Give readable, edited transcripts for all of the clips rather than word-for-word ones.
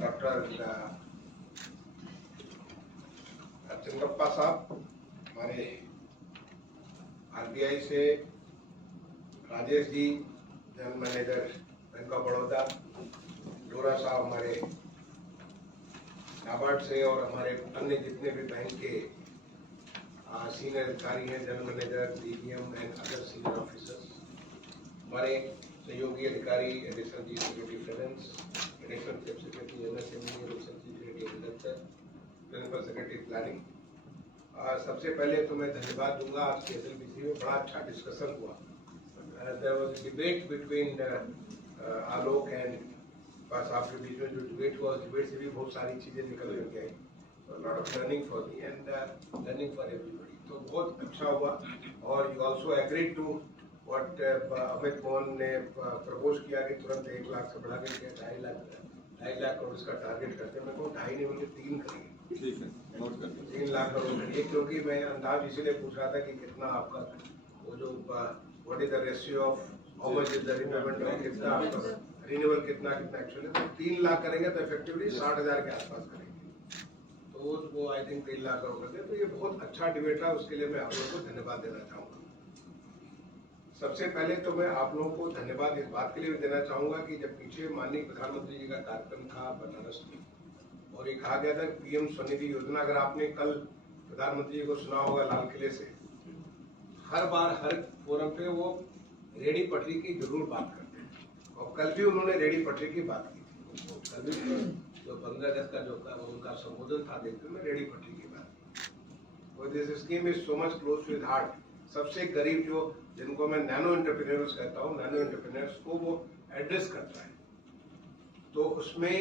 Doctor Chandrappa साहब, हमारे RBI से Rajesh ji, general manager bank of Baroda, Dora साहब हमारे नाबार्ड से, और हमारे अन्य जितने भी बैंक के सीनियर अधिकारी हैं, general manager, DGM and other senior officers, हमारे सहयोगी अधिकारी, additional chief security finance, additional chief secretary MSME, additional chief secretary agriculture, principal secretary planning, सबसे पहले तो मैं धन्यवाद दूंगा। आज के एसएलबीसी में बड़ा अच्छा डिस्कशन हुआ। There was a debate between Alok and बस आपके बीच में जो डिबेट हुआ, उस डिबेट से भी बहुत सारी चीजें निकल करके आई। Lot of learning for me and learning for everybody, तो बहुत अच्छा हुआ। और you also agreed to what Amit Mohan ने प्रपोज किया कि तुरंत 1 लाख से बढ़ा के 2.5 लाख करोड़ इसका टारगेट करते हैं। मैं कहूँ 2.5 नहीं बल्कि 3 करेंगे। ठीक है, नोट करते हैं 3 लाख करोड़ करिए, क्योंकि मैं अंदाज इसीलिए पूछ रहा था कि कितना आपका वो जो what is the ratio of how much is the repayment of कितना आपका रिन्यूअल कितना एक्चुअली, तो 3 लाख करेंगे तो इफेक्टिवली 60,000 के आसपास करेंगे। तो वो आई थिंक 3 लाख करोड़ करते हैं। तो ये बहुत अच्छा डिबेट है, उसके लिए मैं आप लोगों को धन्यवाद देना चाहूंगा। सबसे पहले तो मैं आप लोगों को धन्यवाद इस बात के लिए भी देना चाहूंगा कि जब पीछे माननीय प्रधानमंत्री जी का कार्यक्रम था बनारस में, और ये कहा गया था पीएम स्वनिधि योजना, अगर आपने कल प्रधानमंत्री जी को सुना होगा लाल किले से, हर बार हर फोरम पे वो रेडी पटरी की जरूर बात करते हैं, और कल भी उन्होंने रेडी पटरी की बात की थी। कल भी जो 15 अगस्त का जो उनका संबोधन था देखते हुए रेडी पटरी की बात की। This scheme is so much close to his heart. सबसे गरीब जो जिनको मैं नैनो एंटरप्रेन्योर्स कहता हूँ, नैनो एंटरप्रेन्योर्स को वो एड्रेस करता है। तो उसमें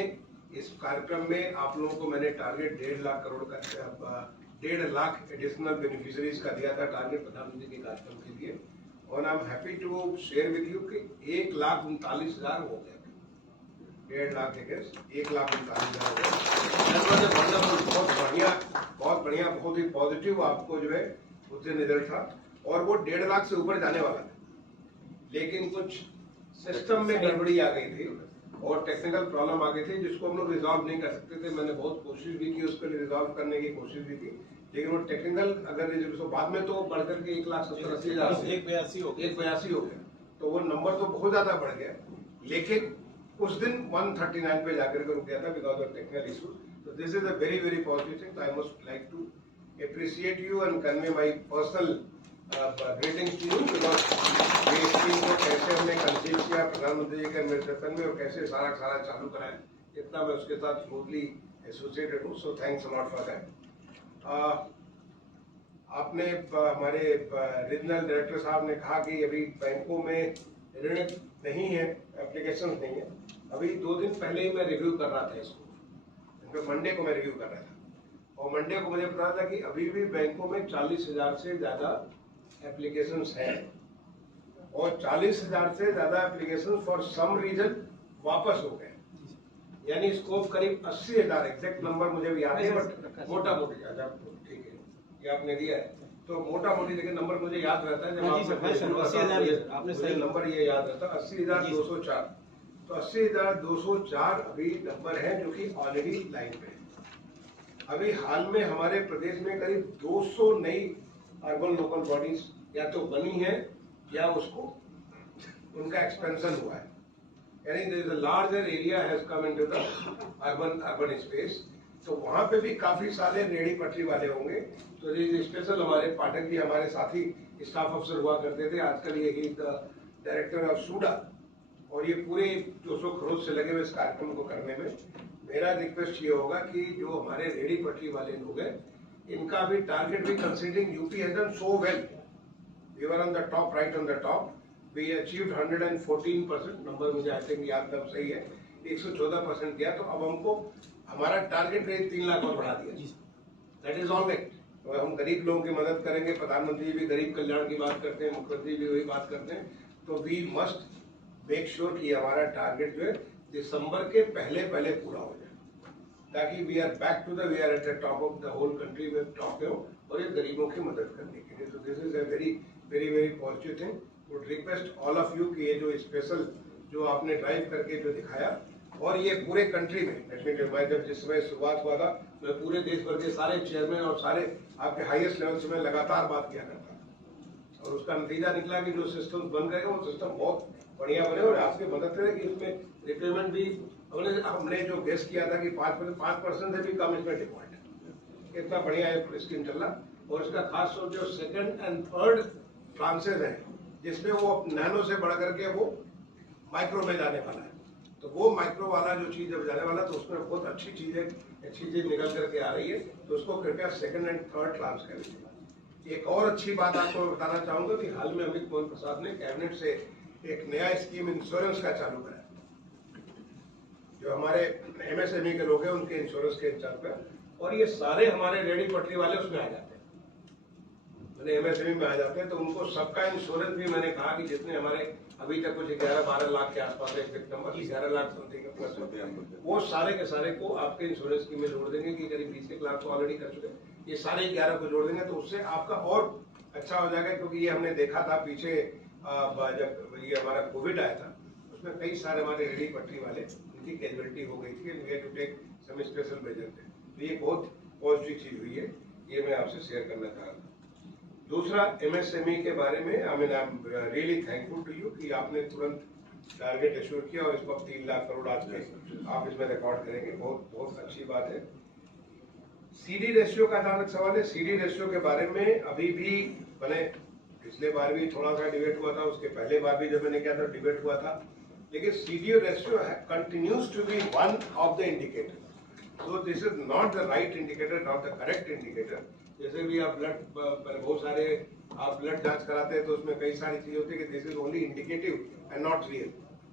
इस कार्यक्रम में आप लोगों को मैंने टारगेट 1.5 लाख करोड़ का 1.5 लाख एडिशनल बेनिफिशियरीज का दिया था टारगेट प्रधानमंत्री के कार्यक्रम के लिए। और I am happy to share with you कि 1,39,000 हो गए। 1.5 लाख के 1,39,000 हो गए। बहुत बढ़िया, बहुत ही पॉजिटिव आपको जो है उससे रिजल्ट था। और वो 1.5 लाख से ऊपर जाने वाला था, लेकिन कुछ सिस्टम में गड़बड़ी आ गई थी और टेक्निकल प्रॉब्लम आ गई थी, जिसको हम लोग रिजॉल्व नहीं कर सकते थे। मैंने बहुत कोशिश भी की, उसको रिजॉल्व करने की कोशिश भी की, लेकिन वो टेक्निकल अगर बाद में तो बढ़कर के 1,70,80,000 1,82 हो गया। तो वो नंबर तो बहुत ज्यादा बढ़ गया, लेकिन उस दिन 139 पे जाकर के रुक गया था बिकॉज ऑफ टेक्निकल इशू। तो this is a very very positive thing. I must like to appreciate you and convey my personal greetings to you, because ये स्कीम को कैसे हमने कंसीव किया प्रधानमंत्री जी के नेतृत्व में और कैसे सारा चालू कराया, इतना मैं उसके साथ स्मूथली एसोसिएटेड हूँ। So thanks a lot for that. आपने हमारे रीजनल डायरेक्टर साहब ने कहा कि अभी बैंकों में ऋण नहीं है, एप्लीकेशन नहीं है। अभी 2 दिन पहले ही मैं रिव्यू कर रहा था इसको, मंडे को मैं रिव्यू कर रहा था, और मंडे को मुझे पता था कि अभी भी बैंकों में 40,000 से ज्यादा एप्लीकेशंस हैं, और 40,000 से ज्यादा एप्लीकेशन फॉर सम रीजन वापस हो गए। यानी स्कोप करीब 80,000, एग्जैक्ट नंबर मुझे भी याद है, बट मोटा मोटी ठीक है, ये आपने दिया है तो मोटा मोटी, लेकिन नंबर मुझे याद रहता है। जब आपने नंबर ये याद रहता है 80,204। तो 80,204 अभी नंबर है जो कि ऑलरेडी लाइन पे है। अभी हाल में हमारे प्रदेश में करीब 200 नई अर्बन लोकल बॉडीज या तो बनी है या उसको उनका एक्सपेंशन हुआ है, यानी there is a larger area has come into the urban space. तो वहां पे भी काफी सारे रेडी पटरी वाले होंगे। तो ये स्पेशल हमारे पाठक जी हमारे साथी स्टाफ अफसर हुआ करते थे, आजकल ये ही डायरेक्टर ऑफ सूडा, और ये पूरे 200 करोड़ से लगे हुए इस कार्यक्रम को करने में। मेरा रिक्वेस्ट ये होगा कि जो हमारे रेडी पटरी वाले लोग हैं, इनका भी टारगेट भी considering UP has done so well, we were on the top, right on the top, we achieved 114%, number मुझे आई थिंक याद तब सही है, 114% किया। तो अब हमको हमारा टारगेट रेट 3 लाख और बढ़ा दिया, दैट इज ऑल राइट। तो हम गरीब लोगों की मदद करेंगे, प्रधानमंत्री भी गरीब कल्याण की बात करते हैं, मुख्यमंत्री भी वही बात करते हैं। तो वी मस्ट मेक श्योर कि हमारा टारगेट जो है दिसंबर के पहले पूरा हो जाए, ताकि we are back to we are at the top of the whole country में टॉप पे हो, और ये गरीबों की मदद करने के लिए। तो this is a very very very positive thing. Would request all of you कि ये जो स्पेशल जो आपने ड्राइव करके जो दिखाया, और ये पूरे कंट्री में मैं जब जिस समय शुरुआत हुआ था, मैं पूरे देश भर के सारे चेयरमैन और सारे आपके हाईएस्ट लेवल से मैं लगातार बात किया करता था, और उसका नतीजा निकला कि जो सिस्टम बन गए वो सिस्टम बहुत बढ़िया बने, और आपकी मदद करें कि उसमें रिपेमेंट भी हमने जो गेस किया था कि 5% से भी कम इसमें डिपॉजिट है। इतना बढ़िया स्कीम चल रहा, और इसका खास तौर जो सेकंड एंड थर्ड ट्रांसेज है जिसमें वो नैनो से बढ़ करके वो माइक्रो में जाने वाला है, तो वो माइक्रो वाला जो चीज जब जाने वाला तो उसमें बहुत अच्छी चीज निकल करके आ रही है, तो उसको कृपया सेकंड एंड थर्ड ट्रांस कर लीजिए। एक और अच्छी बात आपको बताना चाहूंगा कि हाल में अमित मोहन प्रसाद ने कैबिनेट से एक नया स्कीम इंश्योरेंस का चालू कराया, जो हमारे MSME के लोग हैं उनके इंश्योरेंस के इंचार्ज पे, और ये सारे हमारे रेडी पटरी वाले उसमें आ जाते हैं, मैंने MSME में आ जाते हैं, तो उनको सबका इंश्योरेंस भी मैंने कहा कि जितने हमारे अभी तक कुछ 11-12 लाख के आसपास है, एक नंबर 11 लाख समथिंग प्लस, वो सारे के सारे को आपके इंश्योरेंस स्कीम में जोड़ देंगे कि करीब 20 लाख को ऑलरेडी कर चुके, ये सारे 11 को जोड़ देंगे, तो उससे आपका और अच्छा हो जाएगा। क्योंकि ये हमने देखा था पीछे जब ये हमारा कोविड आया था, उसमें कई सारे हमारे रेडी पटरी वाले उनकी कैजुअलिटी हो गई थी, we had to take some special measure थे, तो ये बहुत पॉजिटिव चीज हुई है, ये मैं आपसे शेयर करना चाह रहा था। दूसरा MSME के बारे में I am really thankful to you कि आपने तुरंत टारगेट एश्योर किया, और इस वक्त 3 लाख करोड़ आज में आप इसमें रिकॉर्ड करेंगे, बहुत अच्छी बात है। CD रेशियो का जहां तक सवाल है, CD रेशियो के बारे में अभी भी मैंने पिछले बार भी थोड़ा सा डिबेट हुआ था, उसके पहले बार भी जब मैंने किया था डिबेट हुआ था, लेकिन CD ratio continues to be one of the indicator, so this is not the right indicator, not the correct indicator। जैसे भी आप ब्लड बहुत सारे आप ब्लड जांच कराते हैं तो उसमें कई सारी चीजें होती है कि this is only indicative and not real,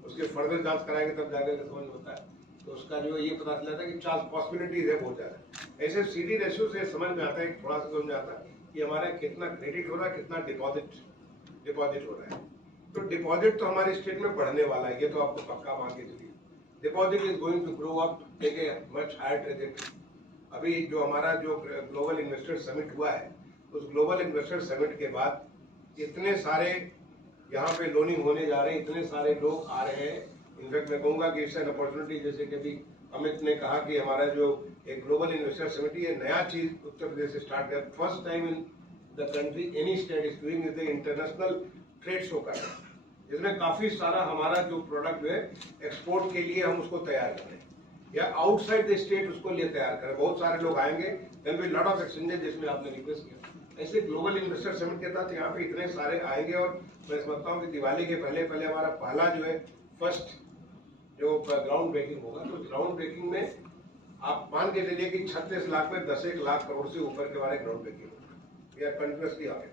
उसके फर्दर जांच कराएंगे तब जाकर समझ होता है, तो उसका जो ये पता चला था कि चांस पॉसिबिलिटीज है बहुत ज्यादा। ऐसे CD रेशियो से समझ में आता है, थोड़ा सा समझ में आता है कि हमारा कितना क्रेडिट हो रहा है, कितना डिपॉजिट हो रहा है। तो डिपॉजिट तो हमारे स्टेट में बढ़ने वाला है, ये तो आपको पक्का मान के चलिए, deposit is going to grow up take a much higher trajectory. अभी जो हमारा जो ग्लोबल इन्वेस्टर समिट हुआ है, उस ग्लोबल इन्वेस्टर समिट के बाद इतने सारे यहाँ पे लोनिंग होने जा रहे हैं, इतने सारे लोग आ रहे हैं, इनफैक्ट मैं कहूँगा कि इट्स एन अपॉर्चुनिटी, जैसे कि अभी अमित ने कहा कि हमारा जो एक ग्लोबल इन्वेस्टर समिट ये नया चीज उत्तर प्रदेश से स्टार्ट किया, first time in the country any state is doing the international trade show का, जिसमें काफी सारा हमारा जो प्रोडक्ट जो है एक्सपोर्ट के लिए हम उसको तैयार करें या आउटसाइड द स्टेट उसको लिए तैयार करें। बहुत सारे लोग आएंगे, there will be lot of exchanges, जिसमें आपने रिक्वेस्ट किया। ऐसे ग्लोबल इन्वेस्टर समिट के तहत यहाँ पे इतने सारे आएंगे, और मैं समझता हूँ कि दिवाली के पहले हमारा पहला जो है फर्स्ट जो ग्राउंड ब्रेकिंग होगा, तो ग्राउंड ब्रेकिंग में आप मान के चलिए कि 36 लाख में 10 लाख करोड़ से ऊपर के हमारे ग्राउंड ब्रेकिंग होगा, या कंटिन्यूसली आगे,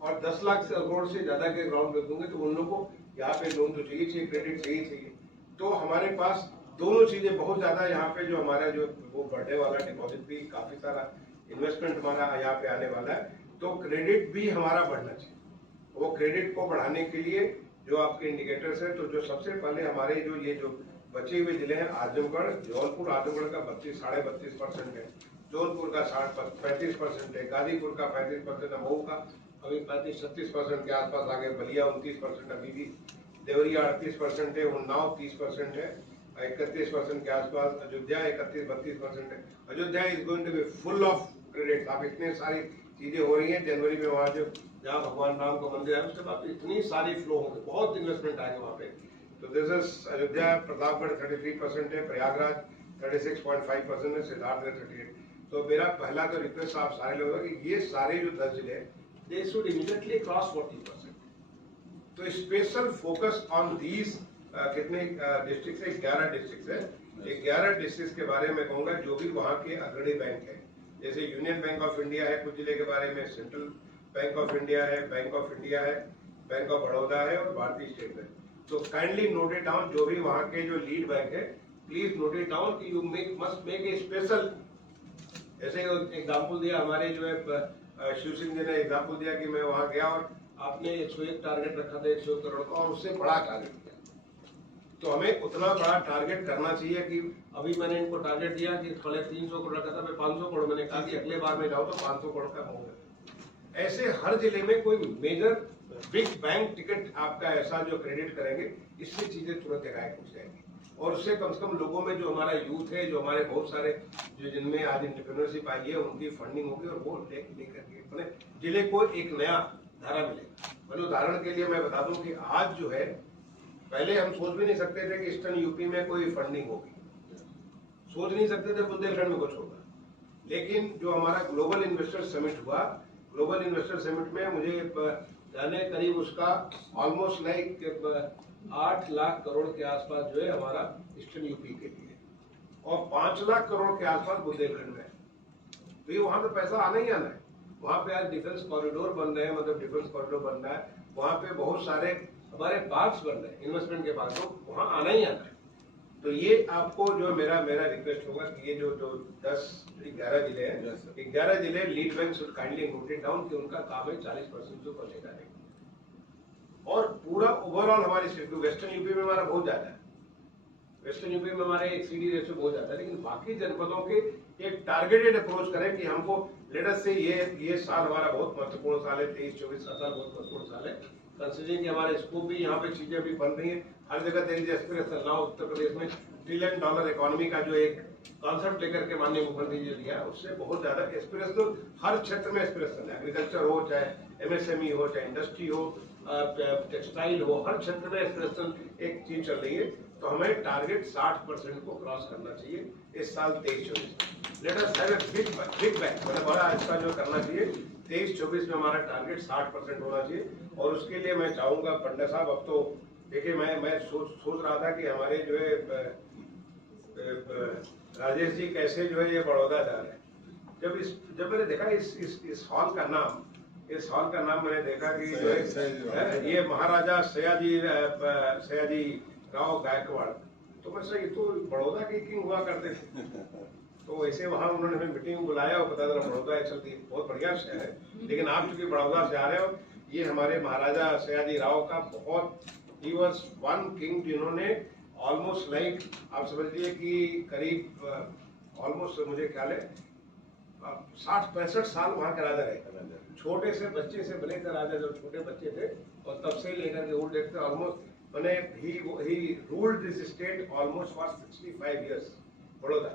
और 10 लाख करोड़ से ज्यादा के ग्राउंड ब्रेक होंगे, तो उन लोगों को यहाँ पे लोन तो चाहिए, क्रेडिट चाहिए। तो हमारे पास दोनों चीजें बहुत ज्यादा यहाँ पे, जो हमारा जो वो बढ़ने वाला डिपॉजिट भी काफी सारा, इन्वेस्टमेंट हमारा यहाँ पे आने वाला है, तो क्रेडिट भी हमारा बढ़ना चाहिए। वो क्रेडिट को बढ़ाने के लिए जो आपके इंडिकेटर्स है, तो जो सबसे पहले हमारे जो ये जो बचे हुए जिले हैं, आजमगढ़, जौनपुर, आजमगढ़ का 32-32.5% है, जौनपुर का 35% है, गाजीपुर का 35%, मऊ का अभी 35-36% के आसपास आ गए, बलिया 29% अभी भी, देवरिया 38% है, उन्नाव 30% है, 31% के आसपास, अयोध्या 31-32% है। Ayodhya is going to be full of credit. अब इतने सारी चीजें हो रही हैं, जनवरी में वहाँ जो जहाँ भगवान राम का मंदिर है उसके बाद इतनी सारी फ्लो होंगे, बहुत इन्वेस्टमेंट आएगा वहाँ पे। तो दिस इज अयोध्या, प्रतापगढ़ 33% है, प्रयागराज 36.5% है, सिद्धार्थ 38। तो मेरा पहला तो रिक्वेस्ट आप सारे लोगों की, ये सारे जो 10 जिले दे शुड इमीडिएटली क्रॉस 40%। तो स्पेशल फोकस ऑन दीज कितने डिस्ट्रिक्ट है, 11 डिस्ट्रिक्ट है। 11 डिस्ट्रिक्ट के बारे में कहूंगा, जो भी वहाँ के अग्रणी बैंक है, जैसे यूनियन बैंक ऑफ इंडिया है कुछ जिले के बारे में, सेंट्रल बैंक ऑफ इंडिया है, बैंक ऑफ इंडिया है, बैंक ऑफ बड़ौदा है, और भारतीय स्टेट बैंक। तो काइंडली नोट इट डाउन, जो भी वहाँ के जो लीड बैंक है, प्लीज नोट इट डाउन कि you must make a special. जैसे एग्जाम्पल दिया हमारे जो है शिव सिंह जी ने एग्जाम्पल दिया कि मैं वहाँ गया और आपने 101 टारगेट रखा था 100 करोड़ का, और उससे बड़ा टारगेट किया। तो हमें उतना बड़ा टारगेट करना चाहिए कि अभी मैंने इनको टारगेट दिया कि पहले 300 करोड़ रखा था, मैं 500 करोड़, मैंने कहा कि अगले बार में जाओ तो 500 करोड़ का होगा। ऐसे हर जिले में कोई मेजर बिग बैंक टिकट आपका ऐसा जो क्रेडिट करेंगे, इससे चीजें तुरंत एकाएक हो जाएंगी। और उससे कम से कम लोगों में जो हमारा यूथ है, जो हमारे बहुत सारे जो जिनमें आज एंटरप्रेन्योरशिप आई है, उनकी फंडिंग होगी और वो लेकर के अपने जिले को एक नया धारा मिलेगा। मतलब उदाहरण के लिए मैं बता दूं कि आज जो है, पहले हम सोच भी नहीं सकते थे कि ईस्टर्न यूपी में कोई फंडिंग होगी, सोच नहीं सकते थे बुंदेलखंड में कुछ होगा। लेकिन जो हमारा ग्लोबल इन्वेस्टर समिट हुआ, ग्लोबल इन्वेस्टर समिट में मुझे जाने करीब उसका ऑलमोस्ट लाइक 8 लाख करोड़ के आसपास जो है हमारा ईस्टर्न यूपी के लिए, और 5 लाख करोड़ के आसपास बुंदेलखंड में। तो ये वहां पे पैसा आना ही आना है। वहां पे आज डिफेंस कॉरिडोर बन रहे हैं, मतलब डिफेंस कॉरिडोर बन रहा है, वहां पे बहुत सारे हमारे पार्क्स बन रहे हैं, इन्वेस्टमेंट के पार्क, तो वहां आना ही आना है। तो ये आपको जो मेरा रिक्वेस्ट होगा कि ये जो 10-11 जिले हैं, 11 जिले lead bank should kindly note it down कि उनका काम है 40% जो बचेगा नहीं। और पूरा ओवरऑल हमारी स्टेट, वेस्टर्न यूपी में हमारा बहुत ज्यादा है, वेस्टर्न यूपी में हमारे एक CD रेशियो बहुत ज्यादा है, लेकिन बाकी जनपदों के एक टारगेटेड अप्रोच करें कि हमको लेटर से ये साल हमारा बहुत महत्वपूर्ण साल है, 23-24 का साल बहुत महत्वपूर्ण साल है, कंसिडरिंग कि हमारे स्कोप भी यहाँ पे चीजें भी बन रही हैं, हर जगह देर एस्पिरेशन नाउ उत्तर प्रदेश में $1 ट्रिलियन इकोनॉमी का जो एक कॉन्सेप्ट लेकर के माननीय मुख्यमंत्री जी लिया, उससे बहुत ज्यादा एस्पिरेशन, हर क्षेत्र में एस्पिरेशन है, एग्रीकल्चर हो, चाहे MSME हो, चाहे इंडस्ट्री हो, टेक्सटाइल हो, हर क्षेत्र में एस्पिरेशन एक चीज चल रही है। तो हमें टारगेट 60% को क्रॉस करना चाहिए इस साल 23-24। Let us have a big bang, मतलब बड़ा अच्छा जो करना चाहिए। 23-24 में हमारा टारगेट 60% होना चाहिए, और उसके लिए मैं चाहूंगा पंडा साहब, अब तो देखिए मैं सोच रहा था कि हमारे जो है राजेश जी कैसे जो है ये बड़ौदा जा रहे हैं। जब मैंने देखा इस हॉल का नाम, इस हॉल का नाम मैंने देखा कि जो है ये महाराजा सयाजी राव गायकवाड़, तो मैं सही तो बड़ौदा के किंग हुआ करते थे। तो ऐसे वहां उन्होंने हमें मीटिंग में बुलाया और पता चला बड़ौदा एक्चुअली बहुत बढ़िया शहर है, लेकिन आप चूंकि बड़ौदा से आ रहे हो, ये हमारे महाराजा सयाजी राव का बहुत, ही वॉज वन किंग जिन्होंने ऑलमोस्ट लाइक आप समझिए कि करीब ऑलमोस्ट मुझे ख्याल है 60-65 साल वहां के राजा रहे। छोटे से बच्चे से बने थे राजा, जब छोटे बच्चे थे, और तब से लेकर के ओल्ड एज थे ऑलमोस्ट, मैंने he ruled this state almost for 65 years Baroda,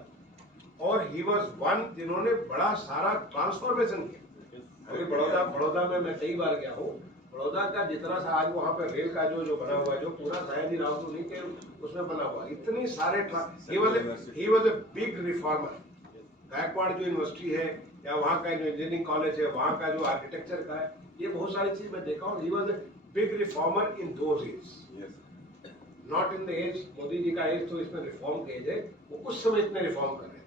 और ही वाज वन जिन्होंने बड़ा सारा ट्रांसफॉर्मेशन किया। अभी बड़ौदा में मैं कई बार गया हूँ, बड़ौदा का जितना सा आज वहाँ पे रेल का जो बना हुआ है, जो पूरा सयाजी राव तो नहीं थे उसमें बना हुआ, इतनी सारे he was a big reformer. Gaikwad जो यूनिवर्सिटी है, या वहाँ का जो इंजीनियरिंग कॉलेज है, वहाँ का जो आर्किटेक्चर का है, ये बहुत सारी चीज मैं देखा हूँ। He was a big reformer in those age, not in the age Modi ji का एज तो इसमें रिफॉर्म का एज है, वो उस समय इतने रिफॉर्म कर रहे थे।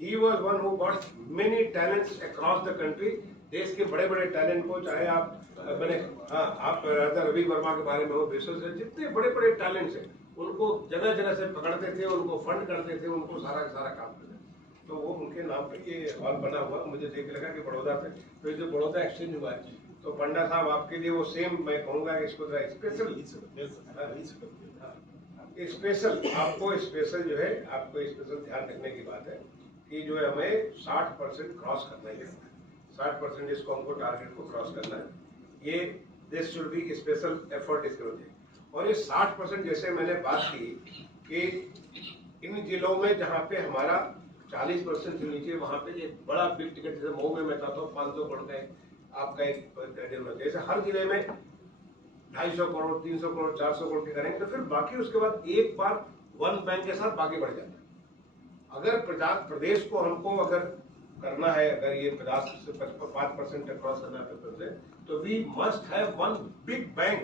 He was one who got many talents across the country, देश के बड़े बड़े टैलेंट को, चाहे आप मैंने आप राजा रवि वर्मा के बारे में हो, विश्व से जितने बड़े बड़े टैलेंट्स हैं उनको जगह जगह से पकड़ते थे, उनको फंड करते थे, उनको सारा काम करते थे। तो वो उनके नाम पे ये हॉल बना हुआ, मुझे देख लगा कि बड़ौदा से, तो जो बड़ौदा एक्सचेंज हुआ है, तो पंडा साहब आपके लिए वो सेम मैं कहूँगा कि इसको स्पेशल आपको स्पेशल जो है, आपको स्पेशल ध्यान रखने की बात है कि जो है हमें 60% क्रॉस करना है, 60% इसको हमको टारगेट को क्रॉस करना है। ये this should be special effort इसके होते हैं। और ये 60% जैसे मैंने बात की कि इन जिलों में जहाँ पे हमारा 40% से नीचे, वहाँ पे एक बड़ा बिग टिकट, जैसे मऊ में मैं चाहता हूँ 500 करोड़ का आपका एक, जैसे हर जिले में 250 करोड़, 300 करोड़, 400 करोड़ के करेंगे, तो फिर बाकी उसके बाद एक बार वन बैंक के साथ बाकी बढ़ जाता है। अगर प्रदेश को हमको अगर करना है, अगर ये 50 से 5% क्रॉस करना है, तो we must have one big bank,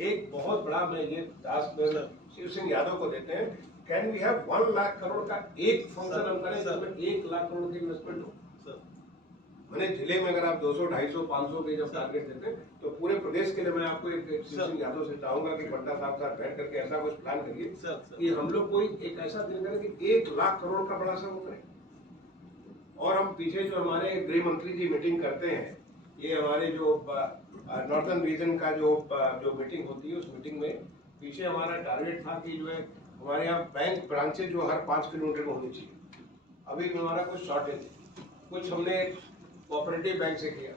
एक बहुत बड़ा, मैं ये टास्क में शिव सिंह यादव को देते हैं, can we have 1 lakh crore का एक फंक्शन हम करें जिसमें 1 लाख करोड़ की इन्वेस्टमेंट हो। मैंने जिले में अगर आप 200, 250, 500 के जब टारगेट देते हैं, तो पूरे प्रदेश के लिए मैं आपको एक शिव सिंह यादव से चाहूंगा कि पटना साहब साथ बैठ करके ऐसा कुछ प्लान करिए कि हम लोग कोई एक ऐसा दिन करें कि 1 लाख करोड़ का बड़ा सा वो करें। और हम पीछे जो हमारे गृह मंत्री जी मीटिंग करते हैं, ये हमारे जो नॉर्दर्न रीजन का जो मीटिंग होती है, उस मीटिंग में पीछे हमारा टारगेट था कि जो है हमारे यहाँ बैंक ब्रांचेज जो हर 5 किलोमीटर में होनी चाहिए। अभी हमारा कुछ शॉर्टेज है, कुछ हमने कोऑपरेटिव बैंक से किया,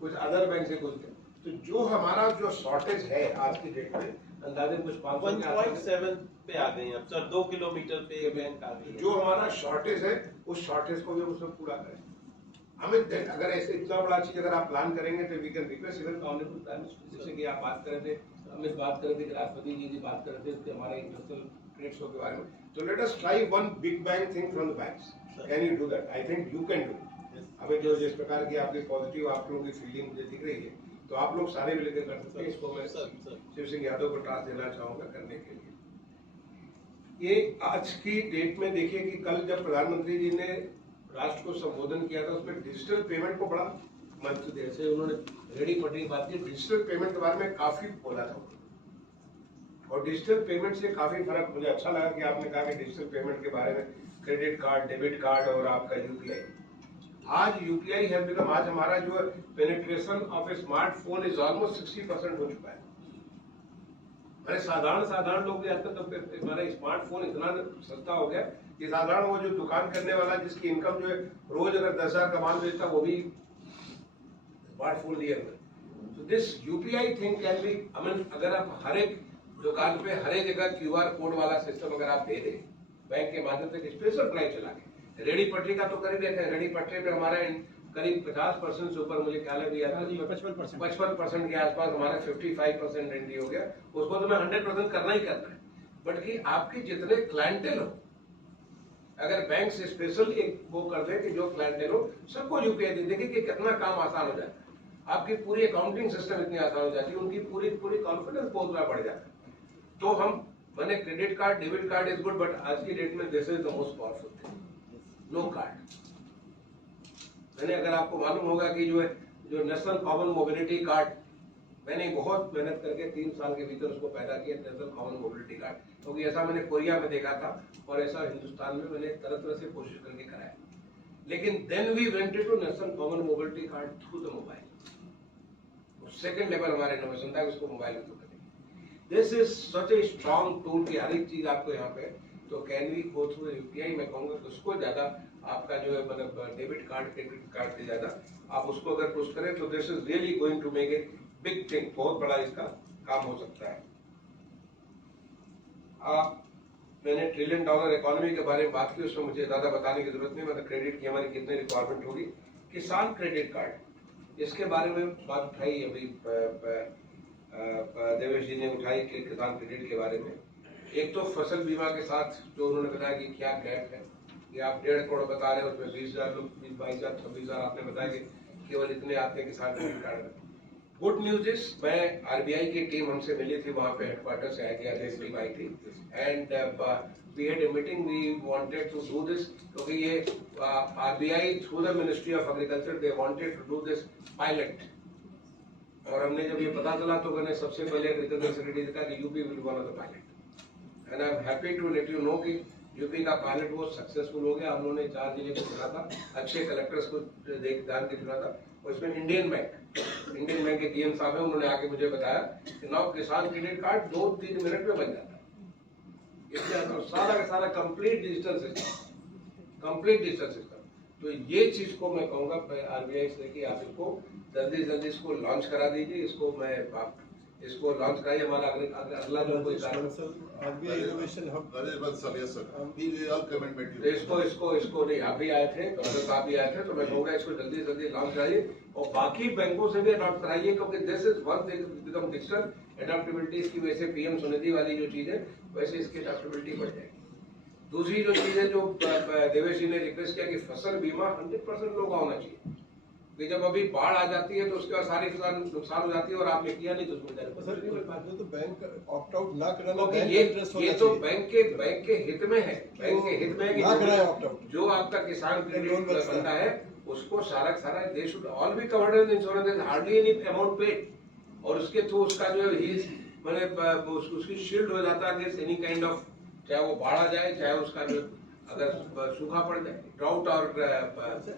कुछ अदर बैंक से कुछ किया, तो जो हमारा जो शॉर्टेज है आज की डेट में अंदाजे कुछ 1.7 पे आ गए हैं, अब सर 2 किलोमीटर पे बैंक आ गई है। जो हमारा शॉर्टेज है उस शॉर्टेज को भी हम उसमें पूरा करें। हमें अगर ऐसे इतना बड़ा चीज अगर आप प्लान करेंगे तो we can request even honourable prime minister, जैसे कि आप बात कर रहे थे, अमित बात कर रहे थे, राष्ट्रपति जी बात कर रहे थे हमारे इंटरनेशनल ट्रेड शो के बारे में। तो let us try one big bang thing from the banks. Can you do that? I think you can do. हमें जो जिस प्रकार की आपकी पॉजिटिव आप लोगों की फीलिंग मुझे दिख रही है, तो आप लोग सारे मिलकर कर सकते हैं। इसको मैं शिव सिंह यादव को टास्क देना चाहूंगा करने के लिए। ये आज की डेट में देखिए कि कल जब प्रधानमंत्री जी ने राष्ट्र को संबोधन किया था, उसमें डिजिटल पेमेंट को बड़ा महत्व दिया। जैसे उन्होंने रेडी पटरी की बात की, डिजिटल पेमेंट के बारे में काफी बोला था और डिजिटल पेमेंट से काफी फर्क मुझे अच्छा लगा कि आपने कहा कि डिजिटल पेमेंट के बारे में क्रेडिट कार्ड, डेबिट कार्ड और आपका यूपीआई। आज यूपीआई है बिकम, आज हमारा जो penetration of A smartphone is almost 60% हो चुका है। अरे साधारण लोग भी आज तक तो हमारा स्मार्टफोन इतना सस्ता हो गया कि साधारण वो जो दुकान करने वाला जिसकी इनकम जो है रोज अगर 10,000 का माल बेचता वो भी स्मार्टफोन लिया हुआ। तो this UPI thing can be, I mean अगर आप हर एक दुकान पे हर एक जगह क्यूआर कोड वाला सिस्टम अगर आप दे दें बैंक के माध्यम से, स्पेशल ड्राइव चला के रेडी पटरी का तो कर ही देते हैं। रेडी पटरी पे हमारा करीब 50% से ऊपर मुझे ख्याल है भी 55% के आसपास हमारा 55% एंट्री हो गया। उसको तो मैं 100% करना ही करना है। बट कि आपके जितने क्लाइंटेल हो, अगर बैंक से स्पेशल एक वो कर दे कि जो क्लाइंटेल हो सबको यूपीआई दे, देखिए कि कितना काम आसान हो जाता है। आपकी पूरी अकाउंटिंग सिस्टम इतनी आसान हो जाती है, उनकी पूरी कॉन्फिडेंस बहुत बड़ा बढ़ जाता है। तो हम मैंने credit card, debit card is good, but आज की डेट में this is the most powerful thing, no card. मैंने, अगर आपको मालूम होगा कि जो नेशनल कॉमन मोबिलिटी कार्ड, मैंने बहुत मेहनत करके 3 साल के भीतर उसको पैदा किया, नेशनल कॉमन मोबिलिटी कार्ड, क्योंकि ऐसा मैंने कोरिया में देखा था और ऐसा हिंदुस्तान में मैंने तरह से कोशिश करके कराया। लेकिन then we went to national common mobility card through the mobile. Second level हमारे इनोवेशन था, उसको मोबाइल में तो करेंगे। This is such a strong tool की हर एक चीज आपको यहाँ पे, तो can we go through UPI. मैं कहूंगा कि उसको ज्यादा आपका जो है मतलब डेबिट कार्ड, क्रेडिट कार्ड से ज्यादा आप उसको अगर पुश करें तो this is really going to make a big thing, बहुत बड़ा इसका काम हो सकता है। मैंने $1 ट्रिलियन इकोनॉमी के बारे में बात की, उसमें मुझे ज्यादा बताने की जरूरत नहीं, मतलब क्रेडिट की हमारी कितनी रिक्वायरमेंट होगी। किसान क्रेडिट कार्ड, इसके बारे में बात उठाई अभी देवेश जी ने उठाई कि किसान क्रेडिट के बारे में। एक तो फसल बीमा के साथ जो उन्होंने बताया कि क्या गैप है, कि आप 1.5 करोड़ बता रहे हैं, उसमें 20,000 लोग, 22,000 26,000 आपने बताया कि केवल इतने आते हैं किसान क्रेडिट कार्ड में। गुड न्यूज इज, मैं आरबीआई की टीम हमसे मिली थी, वहां पे हेडक्वार्टर से टीम आई थी, and we had a meeting, we wanted to do this, क्योंकि ये RBI through the ministry of agriculture they wanted to do this pilot. और हमने जब ये पता चला तो मैंने सबसे पहले एग्रीकल्चर सेक्रेटरी से कहा कि UP will one of the pilot, and I am happy to let you know कि यूपी का पायलट वो सक्सेसफुल हो गया। हम लोगों ने 4 जिले को चुना था, अच्छे कलेक्टर्स को ध्यान के चुना था, और इसमें इंडियन बैंक के डीएम साहब है, उन्होंने आके मुझे बताया कि नाउ किसान क्रेडिट कार्ड 2-3 मिनट में बन जाता है। इसलिए सारा का सारा कंप्लीट डिजिटल सिस्टम। तो ये चीज को मैं कहूंगा आरबीआई से कि आप इसको जल्दी इसको लॉन्च करा दीजिए। इसको लॉन्च कराइए। हमारा अगला जो कोई इसको नहीं, आप भी आए थे, आप भी आए थे, तो मैं कहूँगा इसको जल्दी लॉन्च कराइए और बाकी बैंकों से भी अडॉप्ट कराइए, क्योंकि this is one thing become digital adoptability. इसकी वैसे पीएम स्वनिधि वाली जो चीज है, वैसे इसकी एडॉप्टेबिलिटी बढ़ जाएगी। दूसरी जो चीज है, जो देवेश जी ने रिक्वेस्ट किया कि फसल बीमा 100% लोग होना चाहिए, कि जब अभी बाढ़ आ जाती है तो उसके बाद सारी फसल नुकसान हो जाती है और आपने किया नहीं तो उसमें तो बैंक ऑप्ट आउट ना कराना, ये तो बैंक के हित में है। बैंक के हित में है कि जो आपका किसान क्रेडिट बंदा है उसको सारा they should all be covered in insurance, hardly any amount paid, और उसके थ्रू उसका जो मैंने उसकी शील्ड हो जाता है एनी काइंड ऑफ, चाहे वो बाढ़ आ जाए, चाहे उसका जो अगर सूखा पड़ जाए, ड्राउट और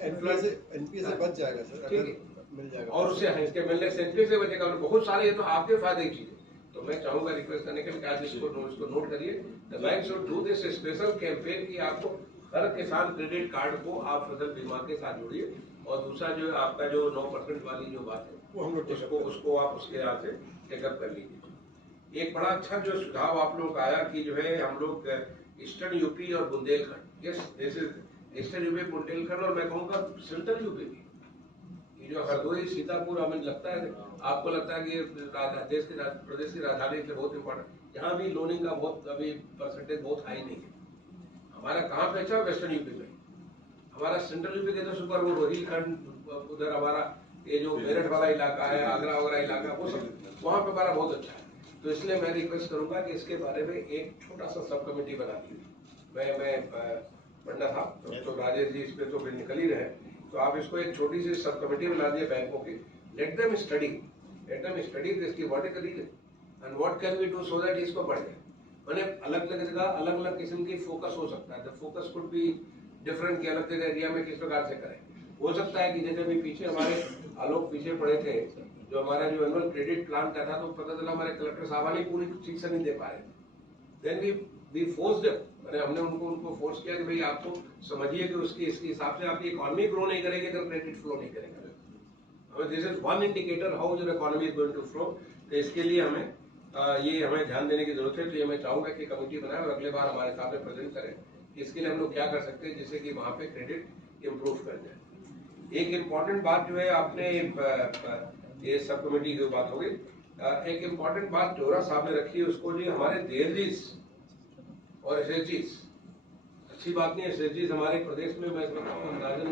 एनपीए से बच जाएगा सर, ठीक है, मिल जाएगा, और उससे इसके मिलने से एनपीए से बचेगा। और बहुत सारे, ये तो आपके फायदे की चीज है। तो मैं चाहूंगा रिक्वेस्ट करने के लिए आज इसको नोट करिए, the bank should do this special campaign कि आपको हर किसान क्रेडिट कार्ड को आप फसल बीमा के साथ जोड़िए। और दूसरा जो आपका जो 9% वाली जो बात है, वो हम लोग उसको आप उसके यहाँ से टेकअप कर लीजिए। एक बड़ा अच्छा जो सुझाव आप लोग का आया कि जो है हम लोग ईस्टर्न यूपी और Bundelkhand, yes this is eastern UP Bundelkhand, और मैं कहूँगा सेंट्रल यूपी भी, ये जो हरदोई सीतापुर हमें लगता है, आपको लगता है कि देश के प्रदेश की राजधानी से बहुत इम्पोर्टेंट, यहाँ भी लोनिंग का बहुत अभी परसेंटेज बहुत हाई नहीं है। हमारा कहाँ पे अच्छा, वेस्टर्न यूपी में। हमारा सेंट्रल यूपी के तो सुपर वो रोहिलखंड, उधर हमारा ये जो मेरठ वाला इलाका है, आगरा वगैरह इलाका, वो सब वहाँ पे हमारा बहुत अच्छा है। तो इसलिए मैं रिक्वेस्ट करूंगा कि इसके बारे में एक छोटा सा सब कमेटी बना दीजिए। मैं पंडा साहब तो राजेश जी इस पे तो फिर निकल ही रहे, तो आप इसको एक छोटी सी सब कमेटी बना दिए बैंकों की। लेट देम स्टडी दिस की what is the reason and what can we do so that इसको बढ़ जाए। मैंने अलग अलग जगह अलग अलग किस्म की फोकस हो सकता है, the focus could be different, कि अलग जगह एरिया में किस प्रकार से करें। हो सकता है कि जैसे अभी पीछे हमारे आलोक पीछे पड़े थे, जो हमारा जो एनुअल क्रेडिट प्लान का था, तो पता चला हमारे कलेक्टर साहब ने पूरी ठीक से नहीं दे पा रहे। देन वी फोर्स्ड, मैंने हमने उनको फोर्स किया कि भाई आपको समझिए कि उसके इसके हिसाब से आपकी इकोनॉमी ग्रो नहीं करेगी अगर क्रेडिट फ्लो नहीं करेगा। This is one indicator how your economy is going to flow. तो इसके लिए हमें ध्यान देने की जरूरत है। तो ये मैं चाहूंगा कि कमेटी बनाए और अगले बार हमारे सामने प्रेजेंट करें इसके लिए हम लोग क्या कर सकते हैं जिससे कि वहां पे क्रेडिट इम्प्रूव कर जाए। एक इम्पॉर्टेंट बात जो है, आपने ये सब कमेटी की बात हो गई, एक इम्पॉर्टेंट बात जोरा साहब ने रखी है, उसको जी हमारे DLGs और SHGs, अच्छी बात नहीं है। SHGs हमारे प्रदेश में मैं समझता हूँ अंदाजन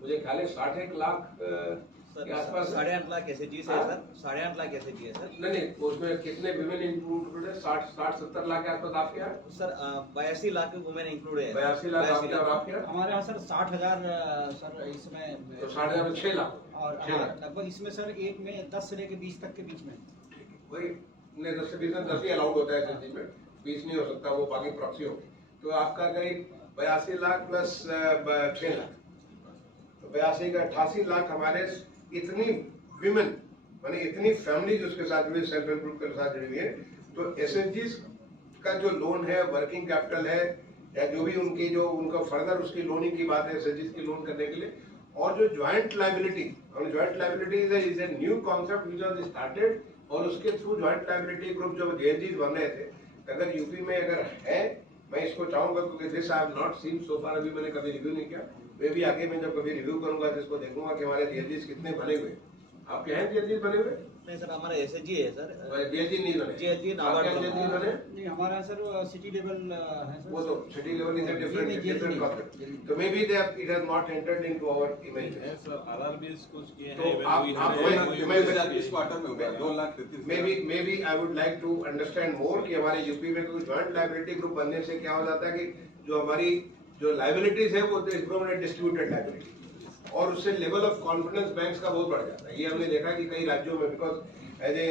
मुझे ख्याल है 61 लाख के आसपास, 8.5 लाख SHGs है सर, 8.5 लाख SHGs है सर। नहीं उसमें कितने विमेन इंक्लूडेड है? 60-70 लाख के आसपास आपके यहाँ सर 82 लाख वुमेन इंक्लूड है। 82 लाख आपके और आपके यहाँ? हमारे यहाँ सर 60,000 सर इसमें, तो 60,000 में 6 लाख और 6 लाख लगभग इसमें सर एक में 10 से लेकर 20 तक के बीच में। वही नहीं, 10 से 20 में 10 ही अलाउड होता है SHG में, 20 नहीं हो सकता, वो बाकी प्रॉक्सी होगी। तो आपका करीब 82 लाख प्लस 6 लाख, तो 82 का 88 लाख हमारे इतनी विमेन माने इतनी फैमिली उसके साथ जुड़ी, सेल्फ हेल्प ग्रुप के साथ जुड़ी हुई है। तो SHGs का जो लोन है, वर्किंग कैपिटल है, या जो भी उनकी जो उनका फर्दर उसकी लोनिंग की बात है SHGs की लोन करने के लिए, और जो joint liability is a new concept which was started, और उसके थ्रू ज्वाइंट लायबिलिटी ग्रुप जो DLGs बन रहे थे, अगर यूपी में अगर है, मैं इसको चाहूंगा क्योंकि this I have not seen so far, अभी मैंने कभी रिव्यू नहीं किया, मैं भी आगे में जब कभी रिव्यू करूंगा तो इसको देखूंगा कि हमारे DLGs कितने बने हुए। आपके हैं DLGs बने हुए? नहीं सर, हमारा SHG है सर, DLG नहीं बने। DLG आपके DLG बने? नहीं हमारा सर सिटी लेवल है सर। वो तो city level is a different concept, तो may be they it has not entered into our image. Sir RRBs कुछ किए तो हैं, इस क्वार्टर में हुआ 2,33,000। May be I would like to understand more कि हमारे यूपी में कोई ज्वाइंट लायबिलिटी ग्रुप बनने से क्या हो जाता है कि जो हमारी जो लायबिलिटीज है वो डिस्ट्रीब्यूटेड लायबिलिटी, और उससे लेवल ऑफ कॉन्फिडेंस बैंक्स का बहुत बढ़ जाता है। ये हमने देखा कि कई राज्यों में, because as a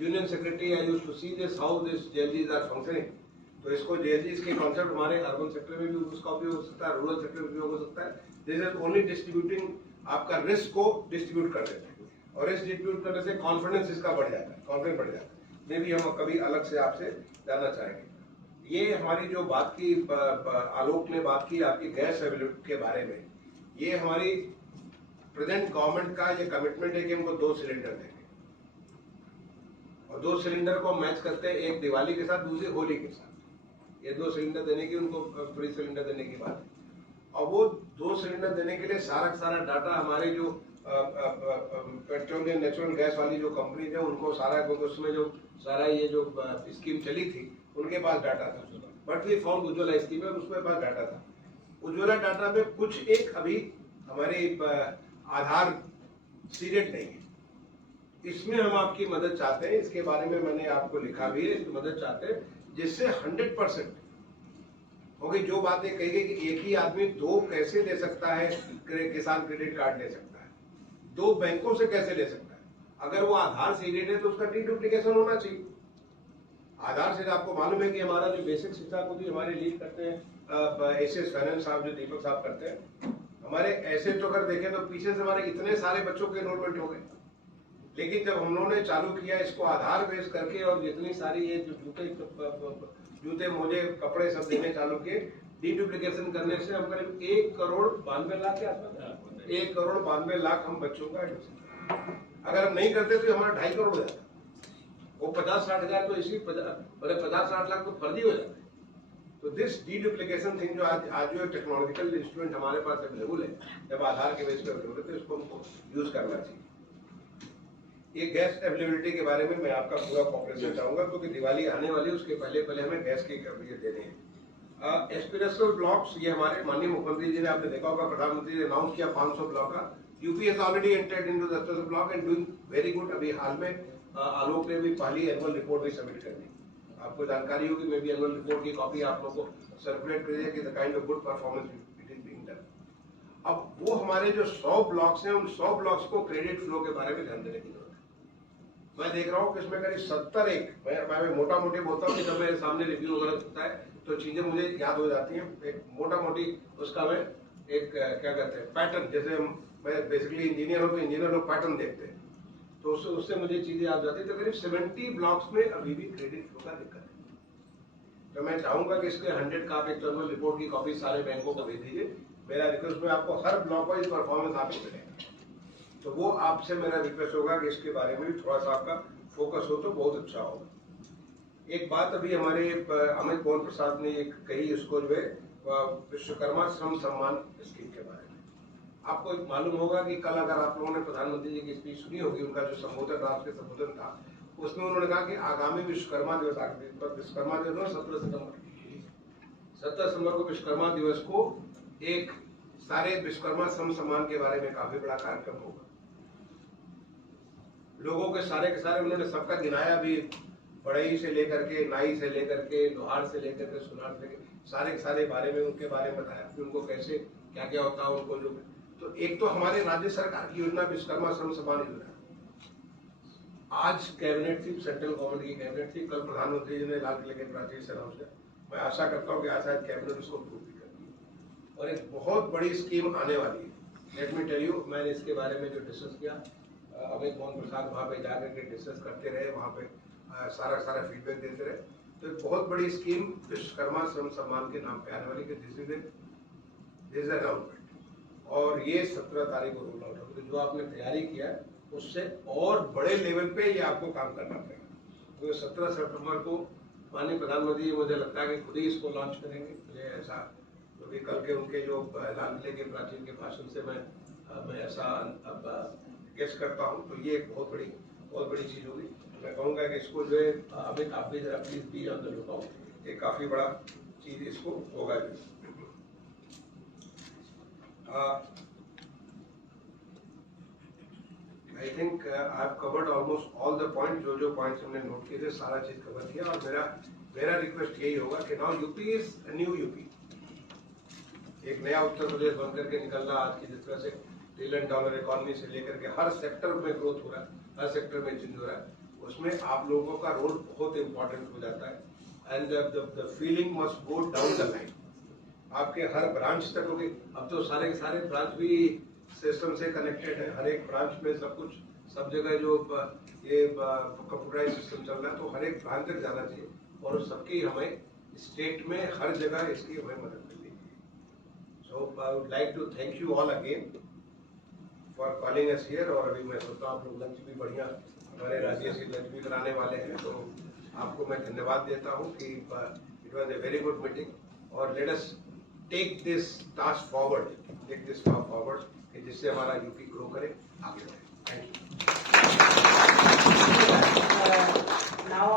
union secretary I used to see this how this DLGs are functioning. तो इसको DLGs के कॉन्सेप्ट हमारे अर्बन सेक्टर में भी उसका उपयोग हो सकता है, रूरल सेक्टर में उपयोग हो सकता है। दिस इज ओनली डिस्ट्रीब्यूटिंग, आपका रिस्क को डिस्ट्रीब्यूट कर देते हैं, और रिस्क डिस्ट्रीब्यूट करने से कॉन्फिडेंस इसका बढ़ जाता है, कॉन्फिडेंस बढ़ जाता है। मे भी हम कभी अलग से आपसे जानना चाहेंगे। ये हमारी जो बात की, आलोक ने बात की आपकी गैस अवेलेबिलिटी के बारे में, ये हमारी प्रेजेंट गवर्नमेंट का ये कमिटमेंट है कि हमको 2 सिलेंडर देंगे, और 2 सिलेंडर को मैच करते हैं, एक दिवाली के साथ, दूसरी होली के साथ। ये 2 सिलेंडर देने की, उनको फ्री सिलेंडर देने की बात है। और वो 2 सिलेंडर देने के लिए सारा डाटा हमारे जो पेट्रोलियम नेचुरल गैस वाली जो कंपनी है उनको सारा, क्योंकि उसमें जो सारा ये जो स्कीम चली थी उनके पास डाटा था, but we found Ujjwala scheme में उसके पास डाटा था। उज्ज्वला डाटा में कुछ एक अभी हमारे आधार सीरेट नहीं है, इसमें हम आपकी मदद चाहते हैं। इसके बारे में मैंने आपको लिखा भी है, इसकी मदद चाहते हैं जिससे 100% होगी। जो बातें कही गई कि एक ही आदमी 2 कैसे ले सकता है, किसान क्रेडिट कार्ड ले सकता है, 2 बैंकों से कैसे ले सकता है, अगर वो आधार सीरेट है तो उसका डुप्लीकेशन होना चाहिए। आधार से आपको मालूम है कि हमारा जो बेसिक शिक्षा को भी हमारे लीड करते हैं एसएस फाइनेंस साहब, जो दीपक साहब करते हैं। हमारे ऐसे तो अगर देखें तो पीछे से हमारे इतने सारे बच्चों के एनरोलमेंट हो गए, लेकिन जब हम लोगों ने चालू किया इसको आधार बेस करके, और जितनी सारी ये जूते मोजे कपड़े सब देने चालू किए, डीडुप्लीकेशन करने से हम करीब 1 करोड़ 92 लाख के आसपास, 1 करोड़ 92 लाख हम बच्चों का एडमिशन। अगर हम नहीं करते तो हमारा 2.5 करोड़ हो जाता। वो 50-60 हजार तो इसी 50-60 लाख तो फर्जी हो जाते हैं। तो दिस डीडुप्लीकेशन थिंग जो आज जो टेक्नोलॉजिकल इंस्ट्रूमेंट हमारे पास अवेलेबल है, जब आधार के बेस पे अवेलेबल है तो इसको हमको यूज करना चाहिए। ये गैस अवेलेबिलिटी के बारे में मैं आपका पूरा कॉपरेशन चाहूंगा, क्योंकि दिवाली आने वाली है, उसके पहले हमें गैस की ये देने हैं। एस्पिरेशनल ब्लॉक्स, ये हमारे माननीय मुख्यमंत्री जी ने, आपने देखा होगा, प्रधानमंत्री ने अनाउंस किया 500 ब्लॉक का। UP has already entered into the aspirational block and doing very good. अभी हाल में आलोक ने भी पहली एनुअल रिपोर्ट भी सबमिट कर दी। आपको जानकारी होगी, मैं भी एनुअल रिपोर्ट की कॉपी आप लोगों को सर्कुलेट कर दिया कि the kind of good performance it is being done. अब वो हमारे जो 100 ब्लॉक्स हैं, उन 100 ब्लॉक्स को क्रेडिट फ्लो के बारे में ध्यान देने की जरूरत है। मैं देख रहा हूँ कि इसमें करीब 70 मैं मोटा मोटी बोलता हूँ कि जब मेरे सामने रिव्यू वगैरह होता है तो चीजें मुझे याद हो जाती हैं। एक मोटा मोटी उसका मैं एक क्या कहते हैं पैटर्न, जैसे मैं बेसिकली इंजीनियर हूँ तो इंजीनियर लोग पैटर्न देखते हैं, तो उससे मुझे चीजें याद जाती है। तो करीब 70 ब्लॉक्स में अभी भी क्रेडिट फ्लो का दिक्कत है। तो मैं चाहूंगा कि इसके 100 का आप एक टर्नल रिपोर्ट की कॉपी सारे बैंकों को भेज दीजिए। मेरा रिक्वेस्ट में आपको हर ब्लॉक वाइज परफॉर्मेंस आपको मिलेगा, तो वो आपसे मेरा रिक्वेस्ट होगा कि इसके बारे में भी थोड़ा सा आपका फोकस हो तो बहुत अच्छा होगा। एक बात अभी हमारे अमित मोहन प्रसाद ने एक कही, इसको जो है विश्वकर्मा श्रम सम्मान स्कीम के बारे में। आपको मालूम होगा कि कल अगर आप लोगों ने प्रधानमंत्री जी की स्पीच सुनी होगी, उनका जो संबोधन राष्ट्र के संबोधन था, उसमें उन्होंने कहा कि आगामी विश्वकर्मा दिवस, 17 सितंबर को विश्वकर्मा दिवस को एक सारे विश्वकर्मा श्रम सम्मान के बारे में काफी बड़ा कार्यक्रम होगा। लोगों के सारे उन्होंने सबका गिनाया भी, बढ़ई से लेकर के, नाई से लेकर के, लोहार से लेकर के, सुनार से लेकर सारे बारे में, उनके बारे में बताया कि उनको कैसे क्या क्या होता है उनको जो। तो एक तो हमारे राज्य सरकार की योजना विश्वकर्मा श्रम सम्मान योजना, आज कैबिनेट थी, सेंट्रल गवर्नमेंट की कैबिनेट थी, कल प्रधानमंत्री जी ने लाल किले के प्राचीर से अनाउंस किया। मैं आशा करता हूँ कि आज शायद कैबिनेट उसको अप्रूव भी करेगी और एक बहुत बड़ी स्कीम आने वाली है। लेट मी टेल यू, मैंने इसके बारे में जो डिस्कस किया, अमित मोहन प्रसाद वहाँ पे जाकर के डिस्कस करते रहे, वहाँ पे सारा फीडबैक देते रहे। तो एक बहुत बड़ी स्कीम विश्वकर्मा श्रम सम्मान के नाम पे आने वाली, कि दिस इज अनाउंसमेंट, और ये 17 तारीख को रोल आउट होगा। तो जो आपने तैयारी किया है उससे और बड़े लेवल पे ये आपको काम करना पड़ेगा। तो 17 सितंबर को माननीय प्रधानमंत्री जी, मुझे लगता है कि खुद ही इसको लॉन्च करेंगे, मुझे ऐसा, क्योंकि कल के उनके जो लाल किले के प्राचीन के भाषण से मैं ऐसा अब गेस करता हूँ। तो ये एक बहुत बड़ी चीज होगी। मैं कहूँगा कि इसको जो है अमित, आप भी जरा please be on the lookout, ये काफी बड़ा चीज इसको होगा। I think I have covered almost all the point, जो पॉइंट्स हमने नोट किए थे सारा चीज कवर किया। और मेरा रिक्वेस्ट यही होगा कि now UP is new UP, एक नया उत्तर प्रदेश बनकर के निकल रहा। आज की जिस तरह से $1 ट्रिलियन इकोनॉमी से लेकर के हर सेक्टर में ग्रोथ हो रहा है, हर सेक्टर में चेंज हो रहा है, उसमें आप लोगों का रोल बहुत इंपॉर्टेंट हो जाता है। And the feeling must go down the line, आपके हर ब्रांच तक होगी। अब तो सारे के सारे ब्रांच भी सिस्टम से कनेक्टेड है, हर एक ब्रांच में सब कुछ, सब जगह जो ये कंप्यूटराइज सिस्टम चल रहा है, तो हर एक ब्रांच तक जाना चाहिए और सबकी हमें स्टेट में हर जगह इसकी हमें मदद मिलनी चाहिए। So I would like to thank you all again for calling us here. और अभी मैं सोचता हूँ आप लोग लंच भी बढ़िया, हमारे राज्य से लंच भी कराने वाले हैं, तो आपको मैं धन्यवाद देता हूँ कि it was a very good meeting. और let us take this task forward, जिससे हमारा यूपी ग्रो करे, आगे बढ़े। Thank you. Now